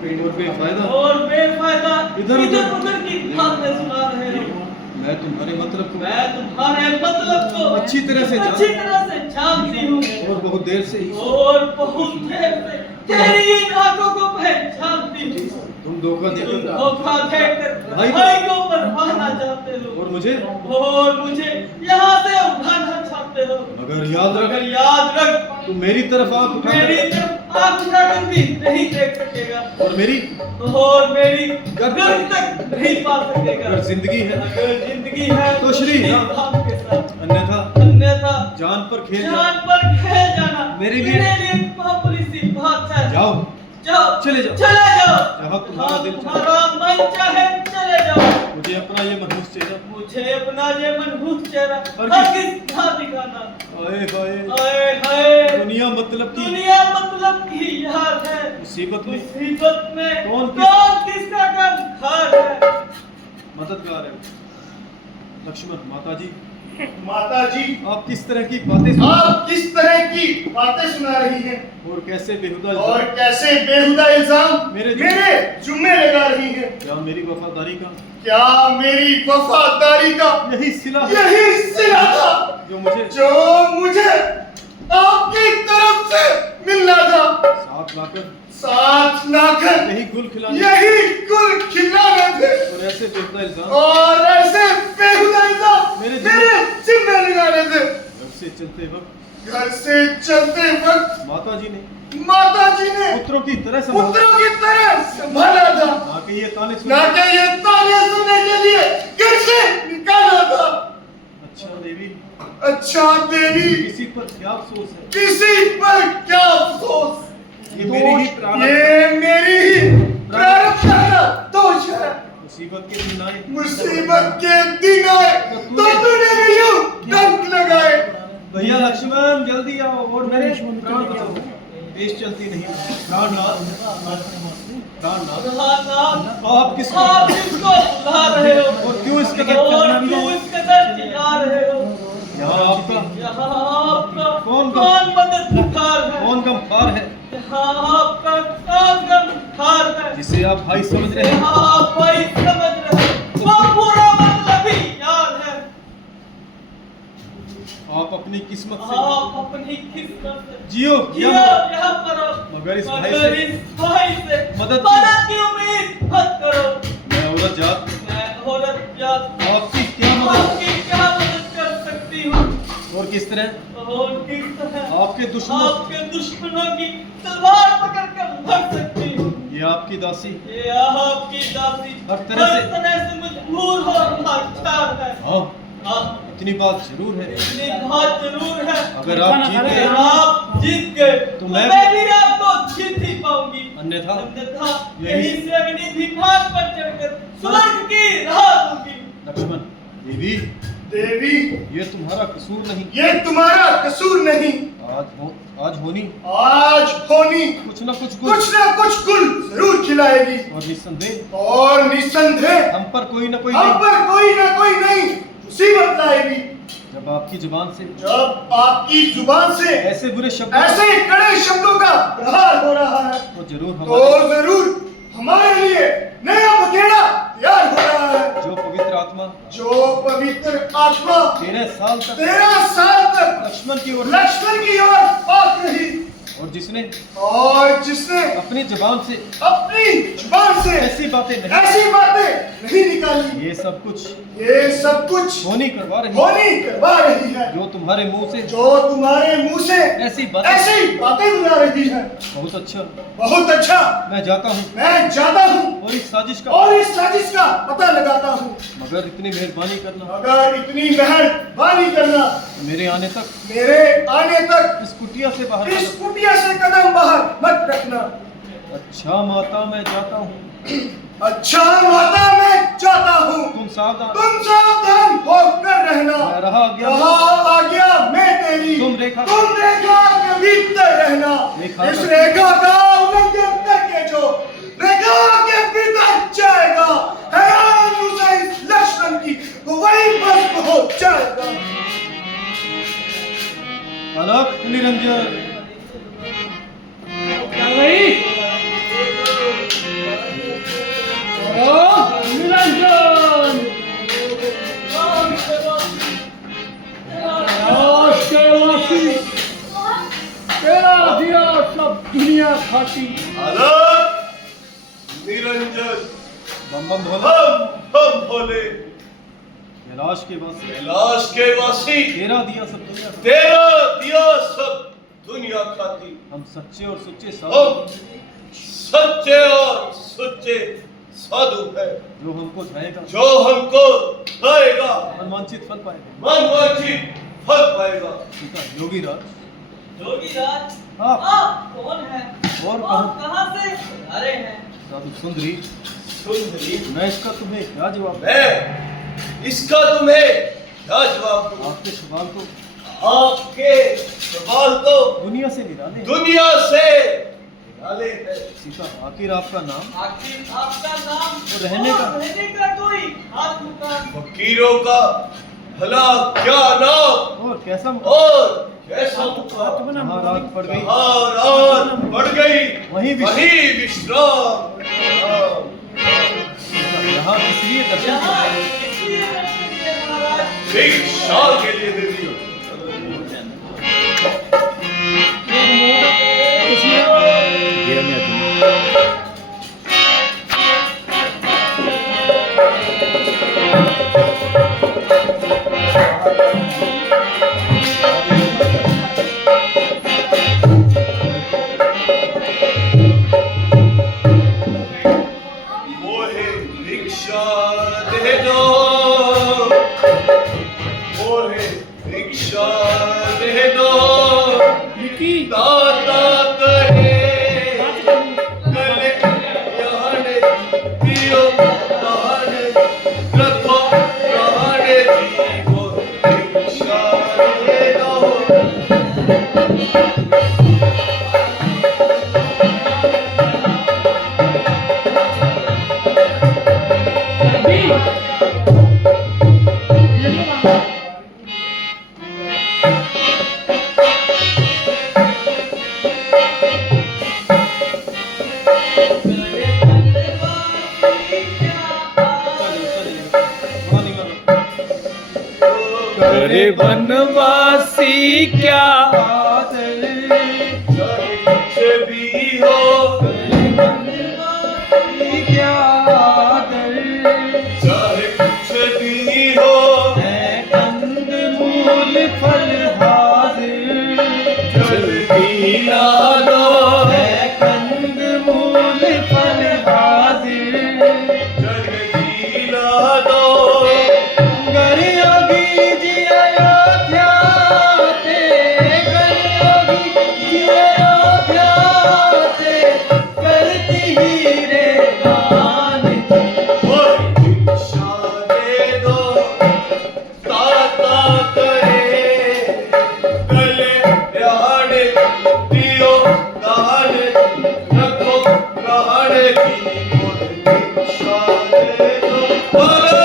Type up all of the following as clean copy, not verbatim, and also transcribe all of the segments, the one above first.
और बेफायदा इधर उधर की बातें सुना रहे हो। मैं तुम्हारे मतलब को अच्छी तरह से जानती हूँ और बहुत देर से तेरी इन आंखों को पहचानती हूँ। तुम धोखा देकर भाई को बरपाना चाहते हो और मुझे यहाँ से उठाना चाहते हो। मगर याद रख तुम मेरी तरफ आंख उठाकर भी नहीं देख सकेगा और मेरी गर्दन तक नहीं पा सकेगा। अगर जिंदगी है तो श्री राम के साथ, अन्यथा जान पर खेल जाना मेरे लिए मामूली सी बात है। जाओ चले जाओ जहाँ तुम्हारा दिल तुम्हारा मन चाहे चले जाओ। मुझे अपना ये मनहूस चेहरा हर किस ना दिखाना। हाय हाय दुनिया मतलब की यार है। मुसीबत में कौन किसका गम खार है। मददगार है। लक्ष्मण माता जी आप किस तरह की बातें सुना रही हैं और कैसे बेहुदा इल्जाम मेरे जुम्मे लगा रही हैं। क्या मेरी वफादारी का यही सिला था जो मुझे आपकी तरफ से मिलना था। साथ लाकर यही गुल खिलाने थे और ऐसे बेहुदा इल्जाम मेरे जिम्मे लगाने थे। घर से चलते वक्त माता जी ने पुत्रों की तरह संभाला था। ना कि ये ताने सुनने के लिए घर से निकाला था। अच्छा देवी किसी पर क्या अफसोस ये मेरी ही प्रारब्ध का दोष है। मुसीबत के दिन आए तो तूने भी यूं डंक लगाए। भैया लक्ष्मण जल्दी आओ और मेरे प्राण बचाओ। देश चलती नहीं प्राण आप किसको बुला रहे हो और क्यों इसके आ रहे हो। यहाँ आपका कौन मददगार है। कौन गमखार है यहाँ आपका कौन गमखार है। जिसे आप भाई समझ रहे हैं आप भाई समझ रहे हैं वो पूरा मतलब ही यार है। आप अपनी किस्मत से जियो यहाँ करो मगर इस भाई से मदद की उम्मीद मत करो। मैं औरत जात आपकी क्या मदद कर सकती हूँ। और किस तरह आपके दुश्मनों की तलवार पकड़कर लड़ सकती हूँ। ये आपकी दासी हर तरह से मजबूर हो लाचार है। हाँ इतनी बात जरूर है अगर आप जीत गए तो मैं भी आपको जीत ही पाऊंगी। अन्यथा यहीं से अग्नि दीपान पर चढ़कर स्वर्ग की राह दूंगी। लक्ष्मण देवी ये तुम्हारा कसूर नहीं आज होनी कुछ न कुछ गुल जरूर खिलाएगी और निस्संदेह हम पर कोई न कोई नहीं मुसीबत लाएगी। जब आपकी जुबान से ऐसे कड़े शब्दों का प्रहार हो रहा है तो जरूर हमारे लिए नया बखेड़ा तैयार हो रहा है। जो पवित्र आत्मा 13 साल तक लक्ष्मण की ओर बात रही और जिसने अपनी जुबान से ऐसी बातें नहीं निकाली। ये सब कुछ होनी करवा रही है जो तुम्हारे मुंह से ऐसी बातें बुला रही है। बहुत अच्छा मैं जाता हूँ और इस साजिश का पता लगाता हूँ। मगर इतनी मेहरबानी करना मेरे आने तक इस कुटिया से कदम बाहर मत रखना। अच्छा माता मैं जाता हूँ तुम सावधान होकर रहना। मैं रहा आज्ञा मैं तेरी। तुम रेखा के भीतर रहना। इस रेखा का उल्लंघन करके जो रेखा के भीतर जाएगा हैरान उसे इस लक्ष्मण की वही भस्म हो जाएगा। अलख निरंजन दुनिया खाती। आलोक निरंजन बम बम भोले। हम भोले कैलाश के वासी, कैलाश के वासी तेरा दिया सब दुनिया खाती। तेरा दिया सब दुनिया खाती। हम सच्चे और सुच्चे हम साधु, सच्चे और सुच्चे साधु है जो हमको ढाएगा जो हमको खाएगा मनवांछित फल पाएगा। मनवांछित फल पाएगा। सीता योगी राज योगी राज आप कौन है और कहाँ से अरे हैं साधु सुंदरी, सुंदरी मैं इसका तुम्हें क्या जवाब दूं? मैं इसका तुम्हें क्या जवाब दूं? आपके सवाल तो आपके सवाल तो दुनिया से निराले हैं। दुनिया से निराले हैं। सीता आखिर आपका नाम आखिर आपका नाम और रहने का? रहने का कोई हाथ मुकाम फकीरों का भला क्या नाम और कैसा और कैसा मुकाम। जहाँ रात पड़ गई जहाँ रात बढ़ गई वहीं विश्राम। यहाँ इसलिए दर्शन यहाँ किए। इसलिए दर्शन किए महाराज भिक्षा के लिए दे दिया। मोहे भिक्षा दे दो, मोहे भिक्षा दे दो। दाता कहे गले यहाने पियो नहाने रखो नहाने जीवो भिक्षा दे दो। करे बनवासी क्या आदर, चाहे कुछ भी हो, क्या आदर, चाहे कुछ भी हो, है कंदमूल फल हाजिर, जल्दी ला दो, है कंदमूल फल हाजिर, जल्दी ला दो। घर योगी जी अयोध्या ते, घर योगी जी अयोध्या ते, करती ही रे दान जी। मोहे भिक्षा दे दो, दाता करे गले यहाने पियो नहाने रखो नहाने की। मोहे भिक्षा दे दो। बोलो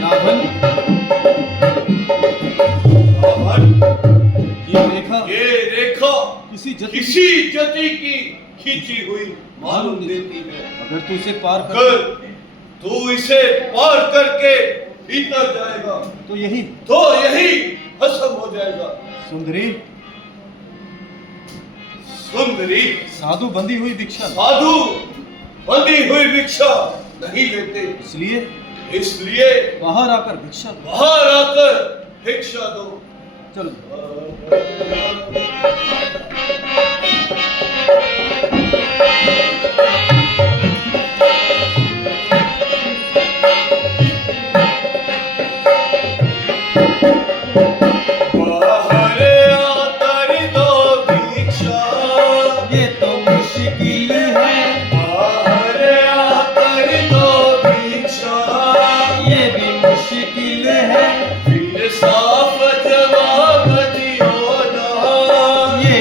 रावण, रावण, ये रेखा किसी जति की खींची हुई मालूम देती है। अगर तू इसे पार कर अगर तू इसे पार करके भीतर जाएगा तो यही तो यही खत्म हो जाएगा। सुंदरी सुंदरी, साधु बंधी हुई भिक्षा साधु बंधी हुई भिक्षा नहीं लेते, इसलिए बाहर आकर भिक्षा लो। बाहर आकर भिक्षा दो। चलो बाहर आकर दो भिक्षा, ये तो मुश्किल है, बाहर आकर दो भिक्षा, ये भी मुश्किल है, फिर साफ जवाब दियो ना। ये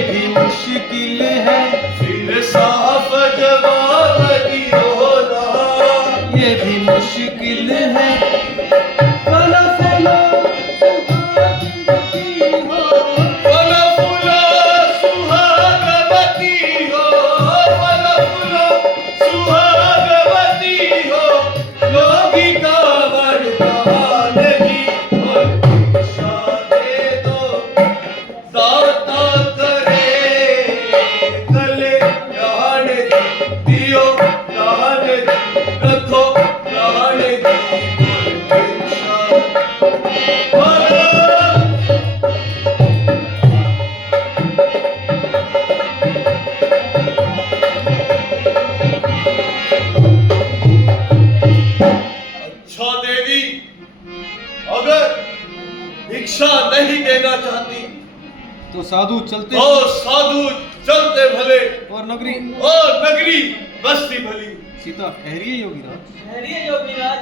तो साधु चलते ओ साधु चलते भले और नगरी और नगरी बस्ती भली। सीता ठहरिए योगीराज, ठहरिए योगीराज,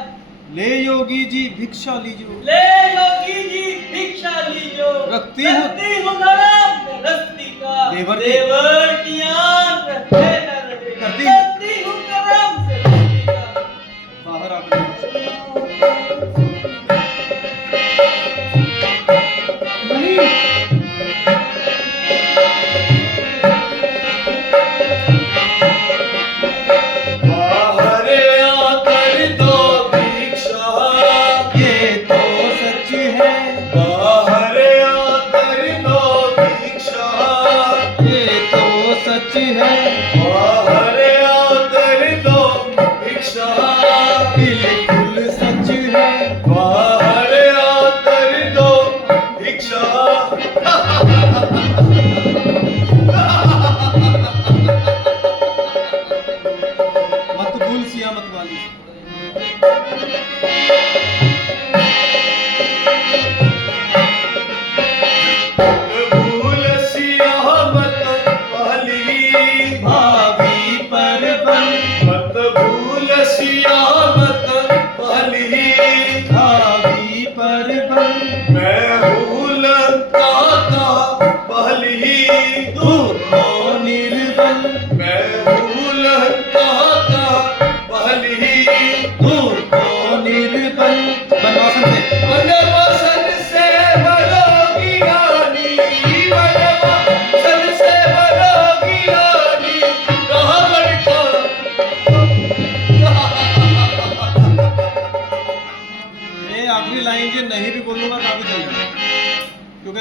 ले योगी जी भिक्षा लीजो, ले योगी जी भिक्षा लीजो, रखती हूँ हूँ धर्म रस्ती का देवर देवर की